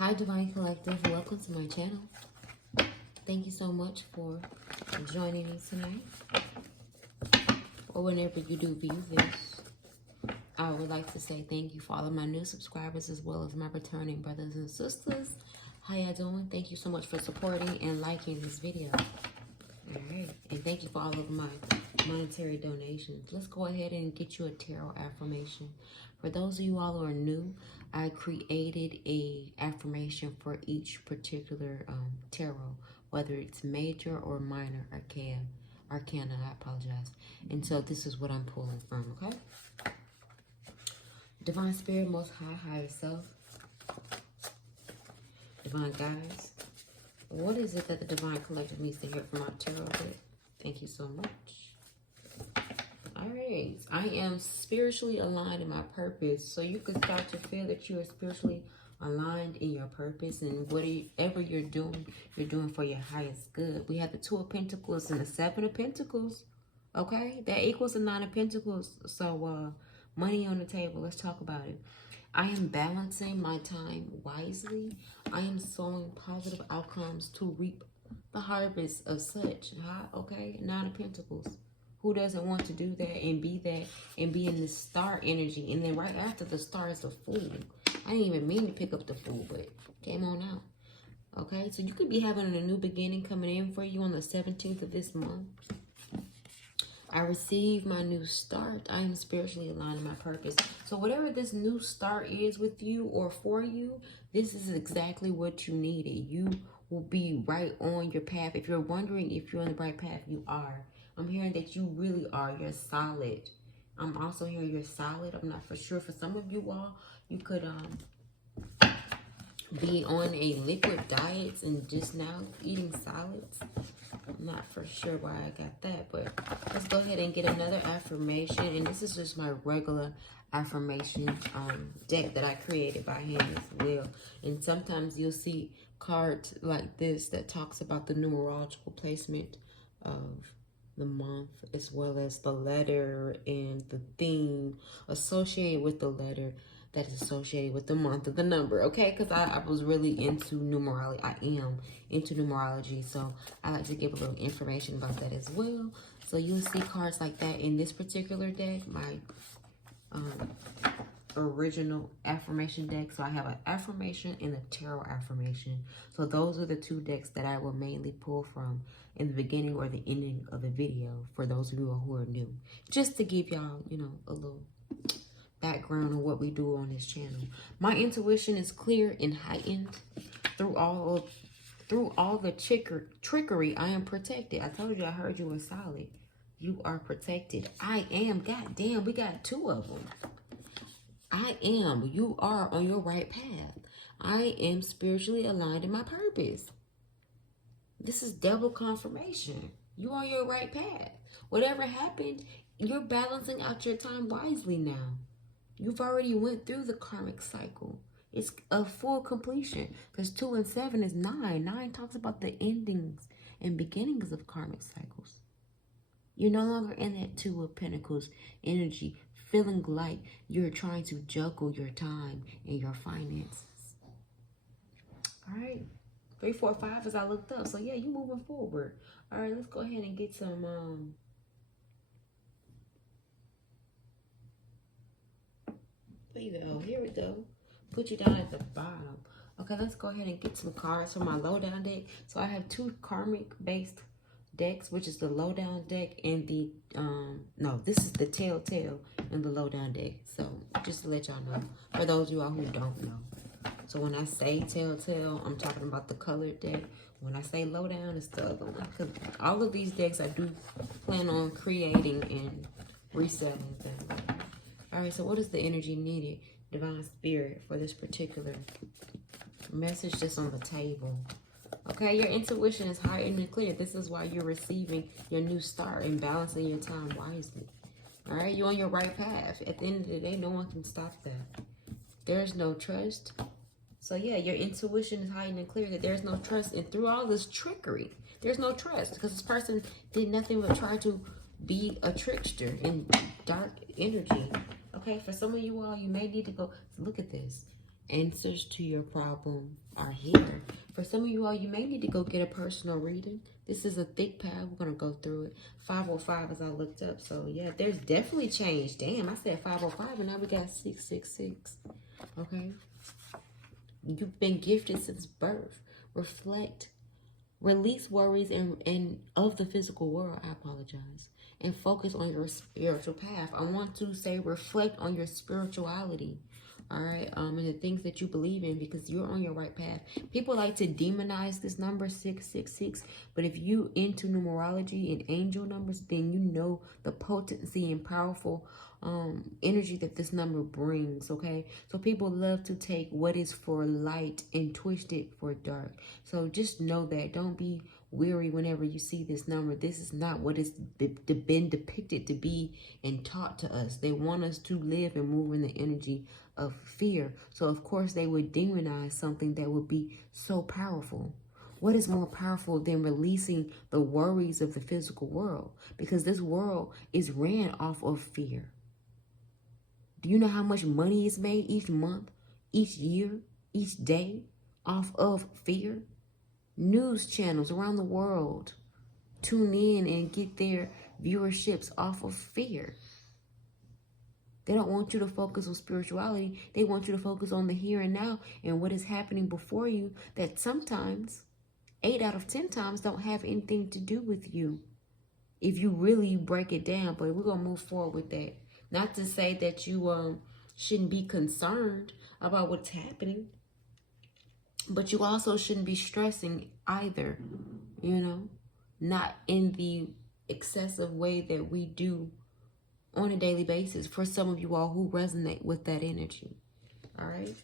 Hi Divine Collective, welcome to my channel. Thank you so much for joining me tonight. Or whenever you do view this, I would like to say thank you for all of my new subscribers as well as my returning brothers and sisters. How y'all doing? Thank you so much for supporting and liking this video. Alright, and thank you for all of my monetary donations. Let's go ahead and get you a tarot affirmation. For those of you all who are new, I created a affirmation for each particular tarot, whether it's major or minor arcana, I apologize. And so this is what I'm pulling from, okay? Divine Spirit, Most High, Higher Self, Divine Guides. What is it that the Divine Collective needs to hear from our tarot deck? Thank you so much. Alright, I am spiritually aligned in my purpose. So you can start to feel that you are spiritually aligned in your purpose, and whatever you're doing for your highest good. We have the Two of Pentacles and the Seven of Pentacles. Okay, that equals the Nine of Pentacles. So money on the table. Let's talk about it. I am balancing my time wisely. I am sowing positive outcomes to reap the harvest of such. Okay, Nine of Pentacles. Who doesn't want to do that and be in the star energy? And then right after the star is the Fool. I didn't even mean to pick up the Fool, but came on out. Okay, so you could be having a new beginning coming in for you on the 17th of this month. I receive my new start. I am spiritually aligned in my purpose. So whatever this new start is with you or for you, this is exactly what you needed. You will be right on your path. If you're wondering if you're on the right path, you are. I'm hearing that you really are. You're solid. I'm also hearing you're solid. I'm not for sure. For some of you all, you could be on a liquid diet and just now eating solids. I'm not for sure why I got that, but let's go ahead and get another affirmation. And this is just my regular affirmation deck that I created by hand as well. And sometimes you'll see cards like this that talks about the numerological placement of the month, as well as the letter and the theme associated with the letter that is associated with the month of the number, okay? Because I was really into numerology. I am into numerology, so I like to give a little information about that as well. So you'll see cards like that in this particular deck, my original affirmation deck. So I have an affirmation and a tarot affirmation. So those are the two decks that I will mainly pull from in the beginning or the ending of the video for those of you who are new. Just to give y'all, you know, a little background on what we do on this channel. My intuition is clear and heightened through all the trickery. I am protected. I told you, I heard you were solid. You are protected. I am. God damn, we got two of them. I am. You are on your right path. I am spiritually aligned in my purpose. This is double confirmation. You are on your right path. Whatever happened, you're balancing out your time wisely now. You've already went through the karmic cycle. It's a full completion. Because 2 and 7 is 9. 9 talks about the endings and beginnings of karmic cycles. You're no longer in that 2 of Pentacles energy, feeling like you're trying to juggle your time and your finances. All right. 3, 4, 5 as I looked up. So yeah, you moving forward. All right, let's go ahead and get some here we go. Put you down at the bottom. Okay, let's go ahead and get some cards for my lowdown deck. So I have 2 karmic based decks, which is the lowdown deck and the no, this is the telltale and the lowdown deck. So just to let y'all know, for those of you all who don't know. So when I say telltale, I'm talking about the colored deck. When I say lowdown, it's the other one. Because all of these decks I do plan on creating and reselling them. Alright, so what is the energy needed, Divine Spirit, for this particular message that's on the table? Okay, your intuition is heightened and clear. This is why you're receiving your new start and balancing your time wisely. Alright, you're on your right path. At the end of the day, no one can stop that. There's no trust. So yeah, your intuition is heightened and clear that there's no trust. And through all this trickery, there's no trust. Because this person did nothing but try to be a trickster in dark energy. Okay, for some of you all, you may need to go look at this. answers to your problem are here. For some of you all, you may need to go get a personal reading. This is a thick pile. We're going to go through it. 505 as I looked up. So, yeah, there's definitely change. Damn, I said 505 and now we got 666. Okay? You've been gifted since birth. Reflect. Release worries and of the physical world. I apologize. And focus on your spiritual path. I want to say reflect on your spirituality. All right, and the things that you believe in, because you're on your right path. People like to demonize this number 666, but if you into numerology and angel numbers, then you know the potency and powerful energy that this number brings. Okay, so people love to take what is for light and twist it for dark. So just know that. Don't be weary whenever you see this number. This is not what it's been depicted to be and taught to us. They want us to live and move in the energy of fear. So of course they would demonize something that would be so powerful. What is more powerful than releasing the worries of the physical world? Because this world is ran off of fear. Do you know how much money is made each month, each year, each day off of fear? News channels around the world tune in and get their viewerships off of fear. They don't want you to focus on spirituality. They want you to focus on the here and now and what is happening before you that sometimes, 8 out of 10 times, don't have anything to do with you if you really break it down. But we're going to move forward with that. Not to say that you shouldn't be concerned about what's happening, but you also shouldn't be stressing either, you know, not in the excessive way that we do on a daily basis for some of you all who resonate with that energy. All right.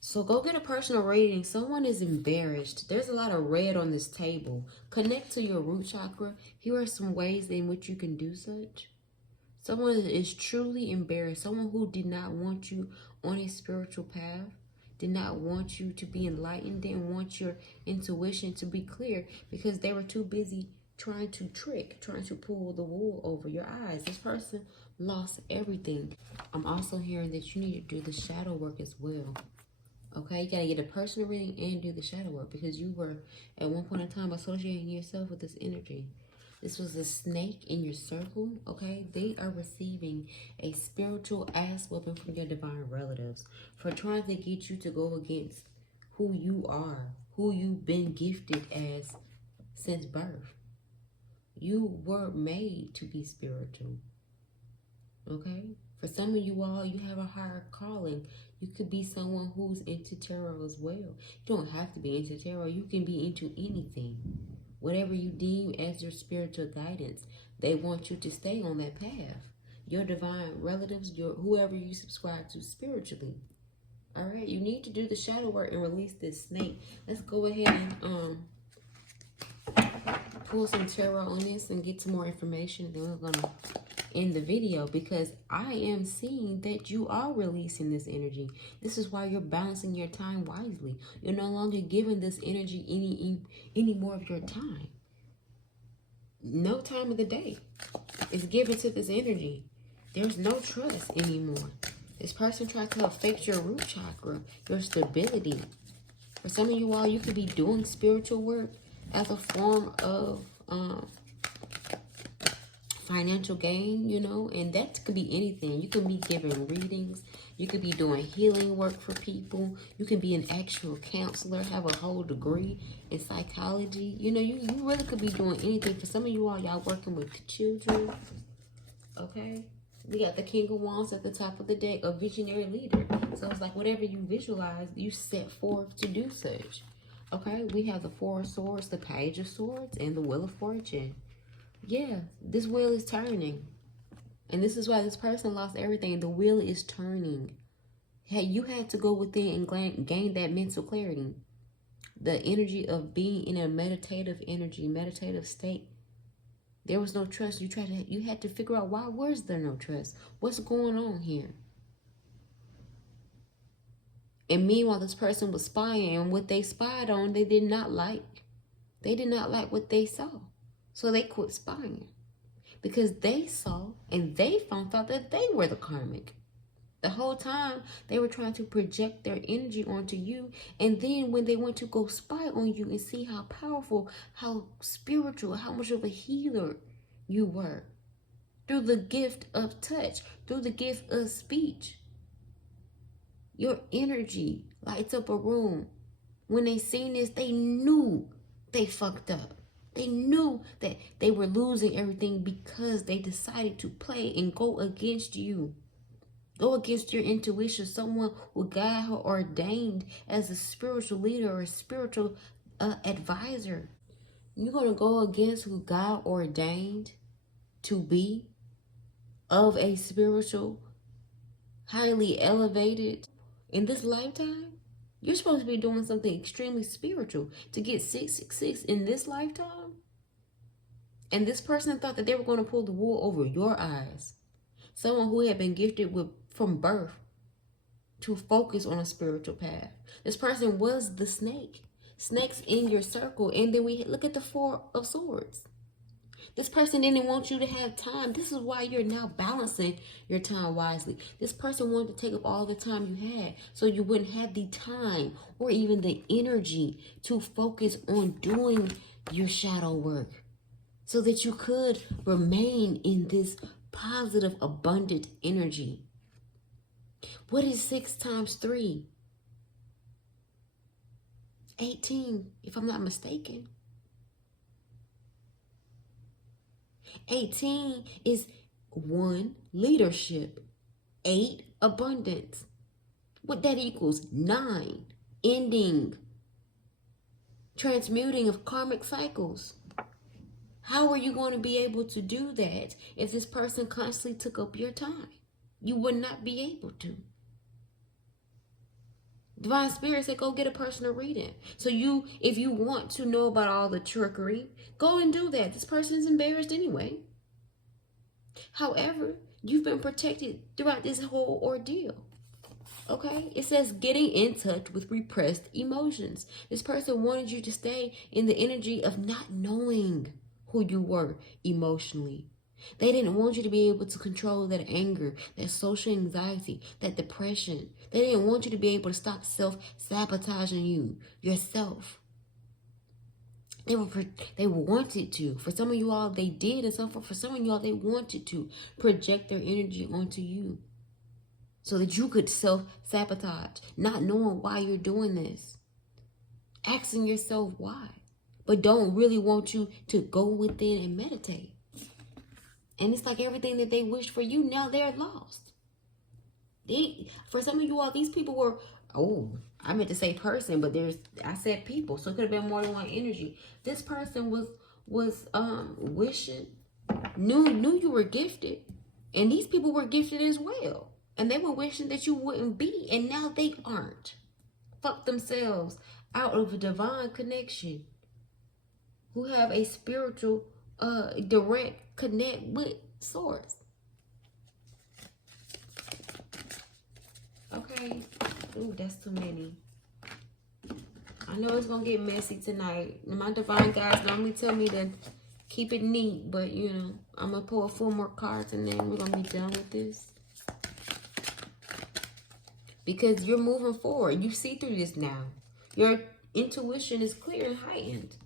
So go get a personal reading. Someone is embarrassed. There's a lot of red on this table. Connect to your root chakra. Here are some ways in which you can do such. Someone is truly embarrassed. Someone who did not want you on a spiritual path, did not want you to be enlightened, didn't want your intuition to be clear because they were too busy trying to trick, trying to pull the wool over your eyes. This person lost everything. I'm also hearing that you need to do the shadow work as well. Okay, you gotta get a personal reading and do the shadow work because you were at one point in time associating yourself with this energy. This was a snake in your circle, okay? They are receiving a spiritual ass whooping from your divine relatives for trying to get you to go against who you are, who you've been gifted as since birth. You were made to be spiritual, okay? For some of you all, you have a higher calling. You could be someone who's into tarot as well. You don't have to be into tarot. You can be into anything. Whatever you deem as your spiritual guidance, they want you to stay on that path. Your divine relatives, your whoever you subscribe to spiritually. All right, you need to do the shadow work and release this snake. Let's go ahead and pull some tarot on this and get some more information. Then we're gonna end the video because I am seeing that you are releasing this energy. This is why you're balancing your time wisely. You're no longer giving this energy any more of your time. No time of the day is given to this energy. There's no trust anymore. This person tried to affect your root chakra, your stability. For some of you all, you could be doing spiritual work as a form of financial gain, you know, and that could be anything. You can be giving readings. You could be doing healing work for people. You can be an actual counselor, have a whole degree in psychology. You know, you really could be doing anything. For some of you all, y'all working with children, okay? We got the King of Wands at the top of the deck, a visionary leader. So it's like whatever you visualize, you set forth to do such. Okay, we have the Four of Swords, the Page of Swords, and the Wheel of Fortune. Yeah, this wheel is turning. And this is why this person lost everything. The wheel is turning. Hey, you had to go within and gain that mental clarity. The energy of being in a meditative energy, meditative state. There was no trust. You had to figure out why was there no trust? What's going on here? And meanwhile, this person was spying, and what they spied on, they did not like. They did not like what they saw. So they quit spying because they saw and they found out that they were the karmic. The whole time they were trying to project their energy onto you. And then when they went to go spy on you and see how powerful, how spiritual, how much of a healer you were, through the gift of touch, through the gift of speech, your energy lights up a room. When they seen this, they knew they fucked up. They knew that they were losing everything because they decided to play and go against you. Go against your intuition, someone who God ordained as a spiritual leader or a spiritual advisor. You're going to go against who God ordained to be of a spiritual, highly elevated in this lifetime? You're supposed to be doing something extremely spiritual to get 666 in this lifetime. And this person thought that they were going to pull the wool over your eyes. Someone who had been gifted with from birth to focus on a spiritual path. This person was the snake. Snakes in your circle. And then we look at the Four of Swords. This person didn't want you to have time. This is why you're now balancing your time wisely. This person wanted to take up all the time you had so you wouldn't have the time or even the energy to focus on doing your shadow work so that you could remain in this positive, abundant energy. What is 6 times 3? 18, if I'm not mistaken. 18 is 1, leadership. 8, abundance. What that equals? 9, ending. Transmuting of karmic cycles. How are you going to be able to do that if this person constantly took up your time? You would not be able to. Divine Spirit said, go get a personal reading. So if you want to know about all the trickery, go and do that. This person is embarrassed anyway. However, you've been protected throughout this whole ordeal. Okay? It says getting in touch with repressed emotions. This person wanted you to stay in the energy of not knowing who you were emotionally. They didn't want you to be able to control that anger, that social anxiety, that depression. They didn't want you to be able to stop self-sabotaging yourself. They wanted to. For some of you all, they did. And for some of you all, they wanted to project their energy onto you so that you could self-sabotage, not knowing why you're doing this. Asking yourself why. But don't really want you to go within and meditate. And it's like everything that they wished for you, now they're lost. For some of you all, these people were, I meant to say person, but I said people. So it could have been more than one energy. This person was wishing, knew you were gifted. And these people were gifted as well. And they were wishing that you wouldn't be. And now they aren't. Fuck themselves out of a divine connection. Who have a spiritual direct connect with source. Okay. Ooh, that's too many. I know it's gonna get messy tonight. My divine guides normally tell me to keep it neat, but you know, I'm gonna pull 4 more cards and then we're gonna be done with this. Because you're moving forward. You see through this now. Your intuition is clear and heightened.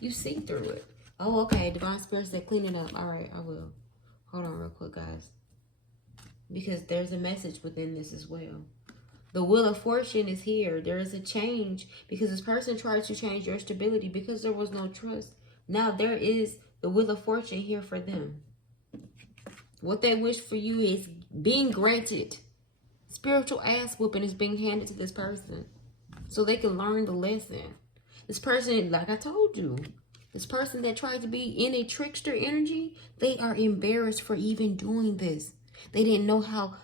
You see through it. Oh, okay. Divine Spirit said clean it up. All right, I will. Hold on real quick, guys. Because there's a message within this as well. The Wheel of Fortune is here. There is a change because this person tried to change your stability because there was no trust. Now there is the Wheel of Fortune here for them. What they wish for you is being granted. Spiritual ass whooping is being handed to this person so they can learn the lesson. This person, like I told you, this person that tried to be in a trickster energy, they are embarrassed for even doing this. They didn't know how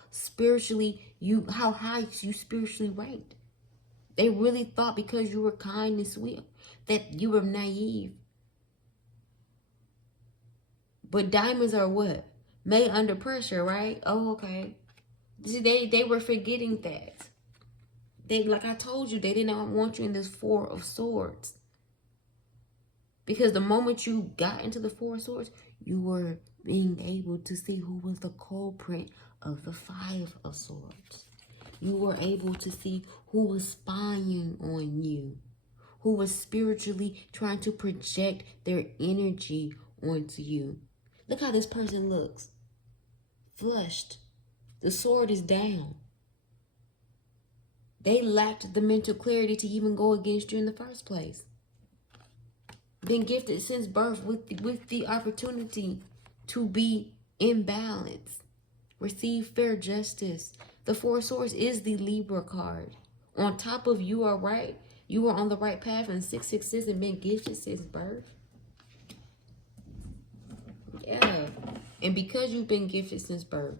high you spiritually ranked. They really thought because you were kind and sweet that you were naive. But diamonds are what? Made under pressure, right? Oh, okay. See, they were forgetting that. Like I told you, they did not want you in this 4 of Swords. Because the moment you got into the 4 of Swords, you were being able to see who was the culprit of the Five of Swords. You were able to see who was spying on you, who was spiritually trying to project their energy onto you. Look how this person looks. Flushed. The sword is down. They lacked the mental clarity to even go against you in the first place. Been gifted since birth with the opportunity to be in balance. Receive fair justice. The Four of Swords is the Libra card. On top of you are right. You are on the right path, and 666 and been gifted since birth. Yeah. And because you've been gifted since birth,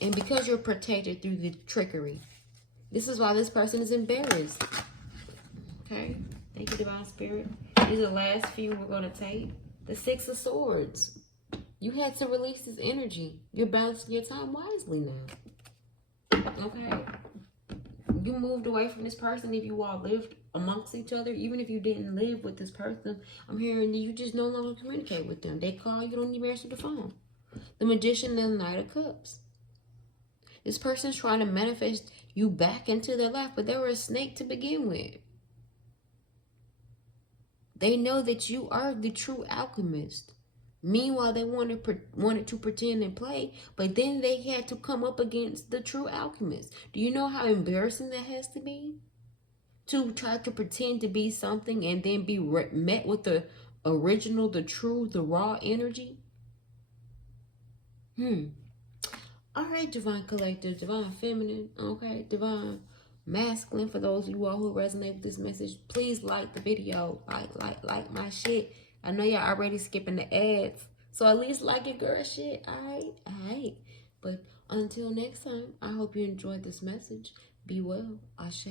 and because you're protected through the trickery, this is why this person is embarrassed. Okay? Thank you, Divine Spirit. These are the last few we're going to take. The Six of Swords. You had to release this energy. You're balancing your time wisely now. Okay? You moved away from this person if you all lived amongst each other. Even if you didn't live with this person, I'm hearing you just no longer communicate with them. They call, you don't even answer the phone. The Magician and the Knight of Cups. This person's trying to manifest you back into their life, but they were a snake to begin with. They know that you are the true alchemist. Meanwhile, they wanted to pretend and play, but then they had to come up against the true alchemist. Do you know how embarrassing that has to be? To try to pretend to be something and then be met with the original, the true, the raw energy? All right, Divine Collective, Divine Feminine, okay, Divine Masculine. For those of you all who resonate with this message, please like the video, like my shit. I know y'all already skipping the ads, so at least like your girl shit. All right. But until next time, I hope you enjoyed this message. Be well. Ashe.